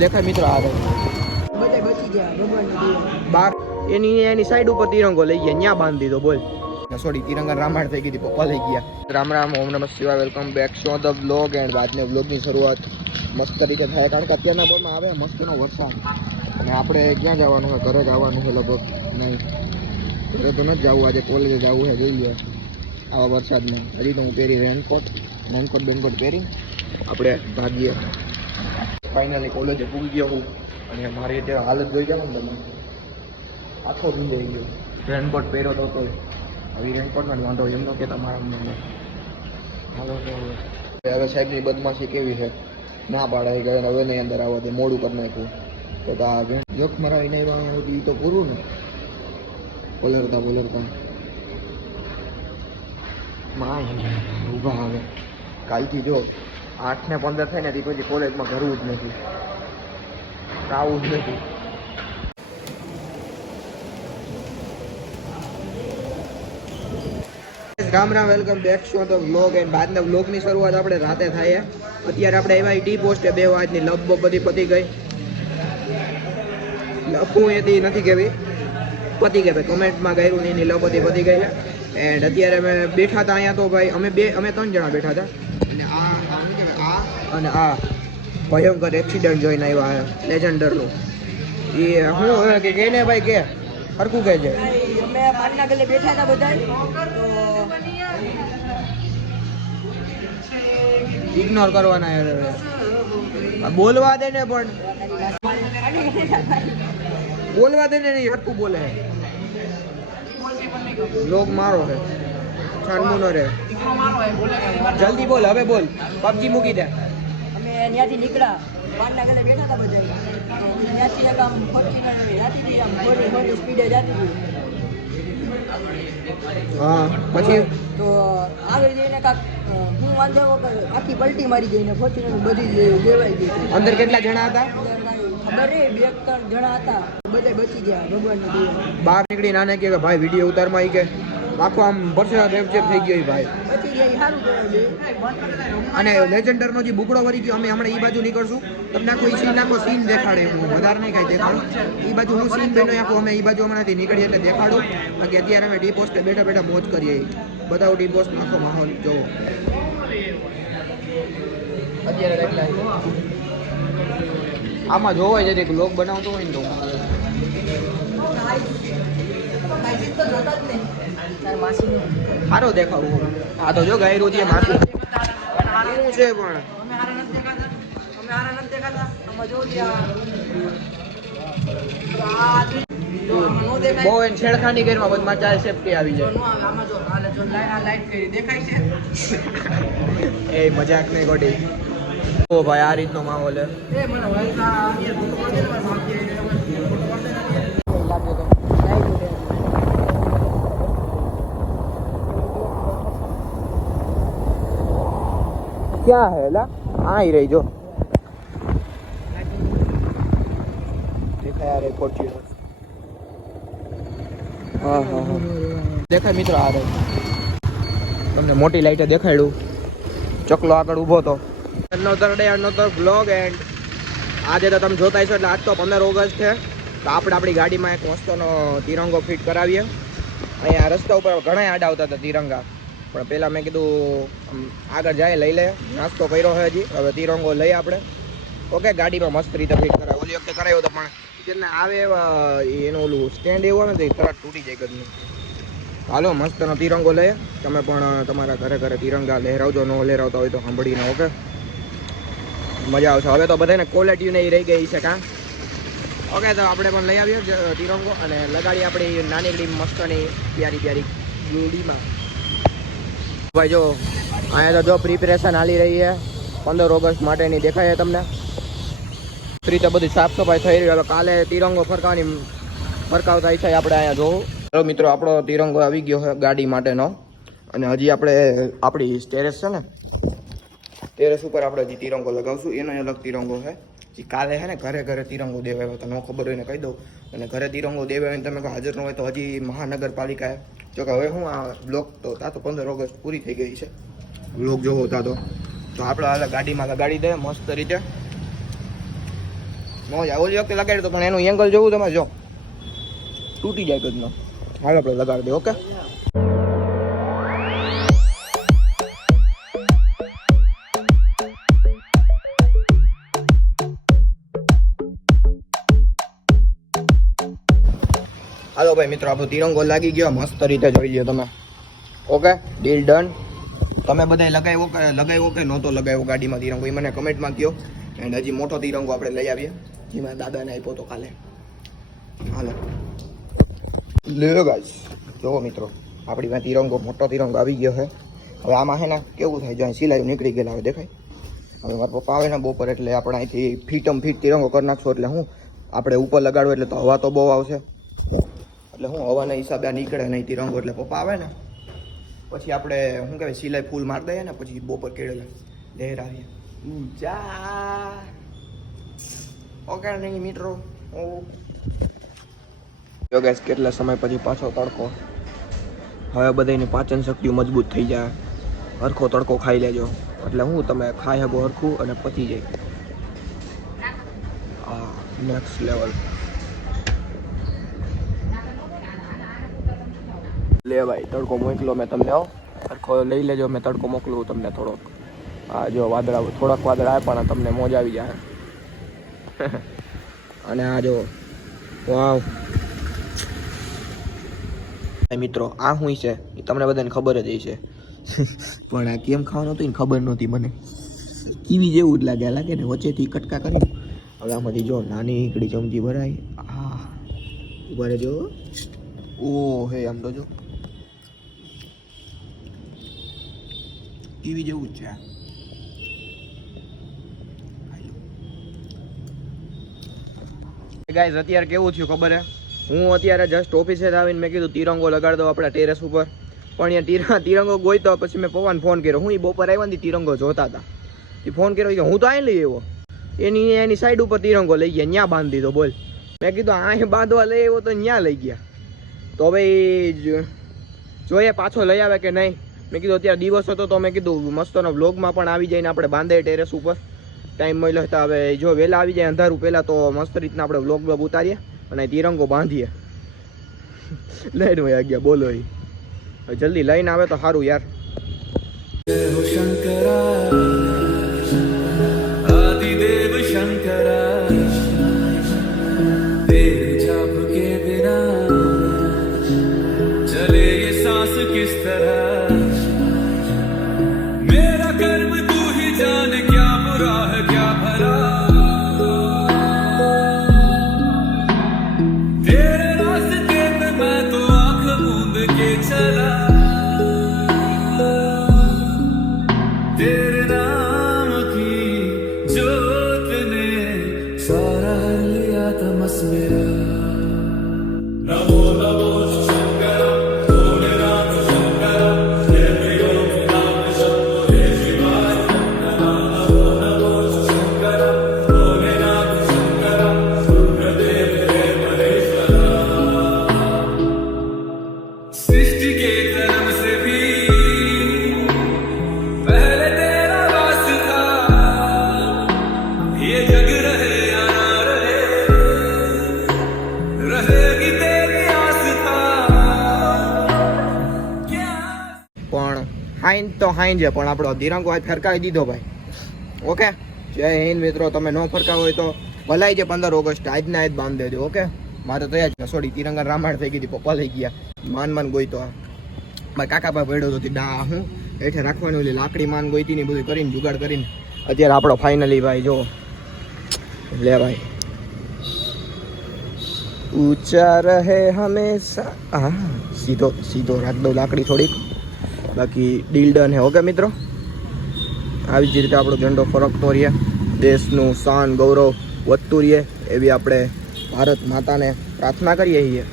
દેખાય મિત્રો આ બધા બચી ગયા બાર. એની એની સાઈડ ઉપર તિરંગો લઈ ગયા ત્યાં બાંધી દીધો બોલ. સોરી તિરંગા રામાયણ થઈ ગઈ હતી પપ્પા લઈ ગયા. રામ રામ ઓમ નમઃ શિવાય welcome back. So the blog and બાદને બ્લોગની શરૂઆત મસ્ત રીતે થાય કારણ કે અત્યારના બોલમાં આવે મસ્તનો વરસાદ. અને આપણે ક્યાં જવાનું છે ઘરે જ આવવાનું છે લગભગ નહીં. ઘરે તો નથી જવું આજે કોલેજે જવું છે જઈ જોઈએ આવા વરસાદમાં હજી તો હું પહેરી રેનકોટ રેનકોટ બેનકોટ પહેરી. આપણે ભાગીએ. ફાઇનલી કોલેજે પૂગી ગયો હું. અને મારી અત્યારે હાલત જોઈ જાવ ને તમે. આખો ભીંજાઈ ગયો. રેનકોટ પહેર્યો તો તોય. હવે રેનકોટમાં જ વાંધો એમ નો કે તમારા મને હાલો તો હવે સાહેબની બદમાશી કેવી છે? ના પાડાઈ ગયો હવે નહીં અંદર આવવા દે મોડું કરી નાખ્યું. તો તો આ જોક મરાવી નહીં એ તો પૂરું ને. બોલરતા બોલરતા. માં ઊભા આવે કાલથી જો. આઠ ને પંદર થાય ને પછી કોલેજમાં કરવું જ નથી. આવું જ નથી. Ram Ram welcome back so the vlog and બાદના વ્લોગની શરૂઆત આપણે રાતે થાય. અત્યારે આપણે એવા ટી પોસ્ટે બે વાતની લબ બધી પતી ગઈ. લખું એથી નથી કેવી. પતી ગઈ ભાઈ કોમેન્ટમાં કર્યું ને એની બધી પતી ગઈ છે. એન્ડ અત્યારે અમે બેઠા હતા અહીંયા તો ભાઈ, અમે બે, અમે ત્રણ જણા બેઠા હતા અને આ આ શું કહેવાય આ અને આ ભયંકર એક્સિડન્ટ જોઈને આવ્યા છે લેજન્ડરનું એ હું હવે કે કે ને ભાઈ કે હરકું કહે છે. અમે પાનના ગલે બેઠા હતા બધા ઇગ્નોર કરવાના યાર બોલવા દે ને પણ. બોલવા દે ને હરકું બોલે. લોક મારો છે. છાનમુનો રે જલ્દી બોલ હવે બોલ. પબજી મૂકી દે. ત્યાંથી નીકળ્યા. પાનના ગલે બેઠા હતા બધા ત્યાંથી એક આમ ફોર્ચ્યુનર જાતી હતી આમ થોડી થોડી સ્પીડે જાતી હતી પછી? તો આગળ જઈને કાંક હું વાંધો આખી પલટી મારી ગઈ ને ફોર્ચ્યુનર બધી દેવાઈ ગઈ. અંદર કેટલા જણા હતા? ખબર એ બે ત્રણ જણા હતા. બધા બચી ગયા ભગવાનના દીવા બહાર નીકળી નાને કે ભાઈ વીડિયો ઉતારમાં ઈ કે. આખો આમ વર્ષા રેપચેપ થઈ ગયો ભાઈ. એ અને લેજેન્ડરનો જે બુકડો વરી ગયો અમે હમણાં એ બાજુ નીકળશું. તમને આખો એ સીન આખો સીન દેખાડે. હું વધારે નહીં કાંઈ દેખાડું. ઈ બાજુ હું સીન બન્યો આખો અમે એ બાજુ હમણાંથી નીકળીએ એટલે દેખાડું. બાકી અત્યારે અમે ડી પોસ્ટે બેઠા બેઠા મોજ કરીએ. બધા ડી પોસ્ટ આખો માહોલ જોવો અત્યારે આમાં જોવાય છે કે લોક બનાવતો હોય ને તો. સારો દેખાવું. આ તો જો ગાયરું છે માથું છે પણ? બહુ એને છેડખાની કરીમાં બધમાં ચાર સેફટી આવી જાય. એ મજાક નહીં ગોડી ઓ ભાઈ આ રીતનો માહોલ હે ક્યાં હે લા આઈ રહી જો દેખાય મિત્રો આ રે તમને મોટી લાઈટે દેખાડ્યું ચકલો આગળ ઊભો તો another day another blog and આજે તો તમે જોતા છો એટલે આજ તો પંદર ઓગસ્ટ છે. તો આપણે આપણી ગાડીમાં એક મસ્તનો તિરંગો ફિટ કરાવીએ. અહીંયા રસ્તા ઉપર ઘણા આડા આવતા હતા તિરંગા. પણ પહેલાં મેં કીધું આગળ જાય, લઈ લે. નાસ્તો કર્યો હોય હજી. હવે તિરંગો લઈએ આપણે. ઓકે, ગાડીમાં મસ્ત રીતે ફિટ કરાય. ઓલી વખતે કરાયો તો પણ જેને આવે એવા એનું ઓલું સ્ટેન્ડ એવું આવે ને તો તરત તૂટી જાય ઘરનું હાલો, મસ્તનો તિરંગો લઈએ. તમે પણ તમારા ઘરે ઘરે તિરંગા લહેરાવજો, ન લહેરાવતા હોય તો સાંભળીને, ઓકે? મજા આવશે. હવે તો બધાને ક્વોલિટી નહીં રહી ગઈ છે કાં? ઓકે, તો આપણે પણ લઈ આવીએ તિરંગો. અને લગાડીએ આપણી નાનીકડી મસ્તની પ્યારી પ્યારી ગુડીમાં ભાઈ, જો, અહીંયા તો જો પ્રિપેરેશન હાલી રહી છે. પંદર ઓગસ્ટ માટેની દેખાય તમને. રીતે બધી સાફ સફાઈ થઈ રહી હવે કાલે તિરંગો ફરકાવવાની ફરકાવતા ઈચ્છા આપણે અહીંયા જોવું. ચલો મિત્રો, આપણો તિરંગો આવી ગયો છે ગાડી માટેનો. અને હજી આપણે, આપણી ટેરેસ છે ને? ટેરેસ ઉપર આપણે હજી તિરંગો લગાવશું. એનો અલગ તિરંગો છે. જે કાલે છે ને ઘરે ઘરે તિરંગો દેવાયો તો ન ખબર હોય ને કહી દઉં. અને ઘરે તિરંગો દેવાયો તમે હાજર ન હોય તો હજી મહાનગરપાલિકાએ જો કે હવે હું આ બ્લોક તો તા તો પંદર ઓગસ્ટ પૂરી થઈ ગઈ છે. બ્લોક જોવો તા તો. તો આપણે હાલ ગાડીમાં લગાડી દે મસ્ત રીતે. મોજ ઓલી વખતે લગાડી તો પણ એનું એંગલ જોવું તમે જો. તૂટી જાય ગજનો. હાલ આપણે લગાડી દે, ઓકે? હાલો ભાઈ મિત્રો, આપણો તિરંગો લાગી ગયો. મસ્ત રીતે જોઈ લ્યો તમે. ઓકે ડીલ ડન તમે બધાય લગાવ્યો કે લગાવ્યો કે નહોતો લગાવ્યો ગાડીમાં તિરંગો? એ મને કમેન્ટમાં કહો એન્ડ હજી મોટો તિરંગો આપણે લઈ આવીએ. જેમાં દાદાને આપ્યો તો કાલે. હાલો. લ્યો ગાઈસ જુઓ મિત્રો, આપણી પાસે તિરંગો, મોટો તિરંગો આવી ગયો છે. હવે આમાં છે ને કેવું થાય, જો અહીં સિલાઈ નીકળી ગયેલા હવે દેખાય? હવે મારા પપ્પા આવે ને બપોર એટલે આપણે અહીંથી ફીટમ ફીટ તિરંગો કરી નાખશો. એટલે હું, આપણે ઉપર લગાડવું એટલે તો હવા તો બહુ આવશે. એટલે હું હવાના હિસાબે આ નીકળે નહીં તિરંગો એટલે પપ્પા આવે ને પછી આપણે શું કહેવાય સિલાઈ ફૂલ મારી દઈએ ને પછી બપોર કેળે લહેરાવીએ ઊંચા ઓકે નહીં મિત્રો. ઓ જો કેટલા સમય પછી પાછો તડકો. હવે બધાની પાચન શક્તિઓ મજબૂત થઈ જાય. હરખો તડકો ખાઈ લેજો. એટલે હું તમે ખાઈ શકો હરખું અને પતી જાય. હા નેક્સ્ટ લેવલ લે ભાઈ, તડકો મોકલો મેં તમને આવો તડકો લઈ લેજો, મેં તડકો મોકલું તમને થોડોક. હા જો વાદળા, થોડાક વાદળા આવે પણ તમને મોજ આવી જાય. અને આ જો, વાવ. મિત્રો, આ હું છે? એ તમને બધાને ખબર જ હશે. પણ આ કેમ ખાવાનું હતું ને ખબર નહોતી મને. કીવી જેવું જ લાગે લાગે ને વચ્ચેથી કટકા કરી. હવે આમાંથી જો નાની એકડી ચમચી ભરાય. આ, ઊભા રહેજો ઓ હે આમ તો જો. ટીવી જેવું જ છે ગાઈઝ અત્યારે કેવું થયું ખબર હે? હું અત્યારે જસ્ટ ઓફિસે આવીને મેં કીધું તિરંગો લગાડ દો આપણા ટેરેસ ઉપર. પણ અહીંયા તિર- તિરંગો ગોઈતો, પછી મેં પવન ફોન કર્યો. હું એ બપોર આવ્યા ને તિરંગો જોતા હતા. એ ફોન કર્યો કે, હું તો અહીં લઈ આવ્યો. એની એની સાઈડ ઉપર તિરંગો લઈ ગયા ત્યાં બાંધી દીધો, બોલ. મેં કીધું અહીં બાંધવા લઈ આવ્યો તો ત્યાં લઈ ગયા. તો જ- જોઈએ પાછો લઈ આવે કે નહીં. મેં કીધું અત્યારે દિવસ હતો તો મેં કીધું મસ્તનો વ્લોગમાં પણ આવી જાય ને આપણે બાંધે ટેરેસ ઉપર ટાઈમ મળ્યો હતો. હવે જો વહેલા આવી જાય અંધારું પહેલાં તો મસ્ત રીતના આપણે વ્લોગ બ્લોગ ઉતારીએ અને તિરંગો બાંધીએ. લઈને ભાઈ આગ્યા, બોલો જલ્દી લઈને આવે તો સારું યાર. તો છે, પણ આપણો તિરંગો આજ ફરકાવી દીધો ભાઈ. ઓકે? જય હિન્દ મિત્રો, તમે ન ફરકાવો હોય તો ભલાઈ છે પંદર ઓગસ્ટ, આજના આજ બાંધી દેજો ઓકે? મારે તો યાદ સોડી તિરંગા રામાયણ થઈ ગઈ પપ્પા લઈ ગયા. માન માન ગોઈ તો મારા કાકા ભાઈ પડ્યો હતો ડા હું, હેઠે રાખવાની ઓલી લાકડી માન ગોઈતી ને બધું કરીને, જુગાડ કરીને. અત્યારે આપણો ફાઇનલી ભાઈ, જો. લે ભાઈ. ઊંચા રહે હંમેશા. હા સીધો સીધો રાખ દો લાકડી થોડીક. બાકી ડીલ ડન હે. ઓકે મિત્રો? આવી જ રીતે આપણો ઝંડો ફરકતો રહે. દેશનું શાન, ગૌરવ વધતું રહે એવી આપણે ભારત માતાને પ્રાર્થના કરીએ છીએ.